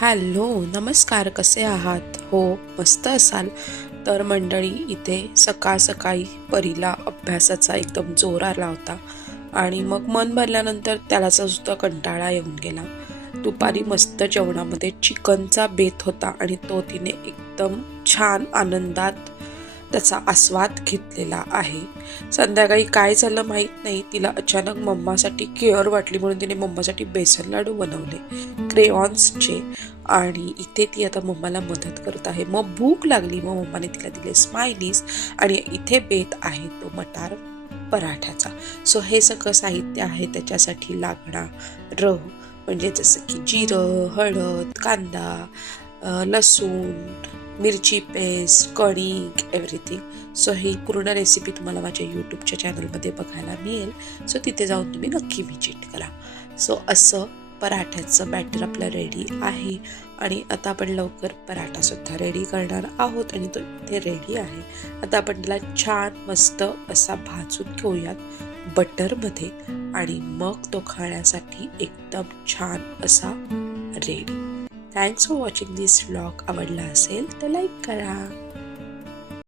Hello, नमस्कार. कसे आहात? हो, मस्त असाल तर मंडळी, इथे सकाळ सकाळी परीला अभ्यासाचा एकदम जोर आला होता आणि मग मन भरल्यानंतर त्याला सुद्धा कंटाळा येऊन गेला. दुपारी मस्त जेवणामध्ये चिकनचा बेत होता आणि तो तिने एकदम छान आनंदात त्याचा आस्वाद घेतलेला आहे. संध्याकाळी काय झालं माहीत नाही, तिला अचानक मम्मासाठी केअर वाटली म्हणून तिने मम्मासाठी बेसन लाडू बनवले क्रेयॉन्सचे आणि इथे ती आता मम्माला मदत करत आहे. मग भूक लागली, मग मम्माने तिला दिले स्माइलीज आणि इथे बेत आहे तो मटार पराठ्याचा. सो हे सगळं साहित्य आहे त्याच्यासाठी लागणार म्हणजे जसं की जिरं, हळद, कांदा, लसूण, मिरची पेस्ट, कणिक, एव्हरीथिंग. सो ही पूर्ण रेसिपी तुम्हाला माझ्या यूट्यूबच्या चॅनलमध्ये बघायला मिळेल. सो तिथे जाऊन तुम्ही नक्की व्हिजिट करा. सो असं पराठ्याचं बॅटर आपलं रेडी आहे आणि आता आपण लवकर पराठासुद्धा रेडी करणार आहोत आणि तो इथे रेडी आहे. आता आपण त्याला छान मस्त असा भाजून घेऊयात बटरमध्ये आणि मग तो खाण्यासाठी एकदम छान असा ready. Thanks for watching this vlog. आवडला असेल तर लाईक करा.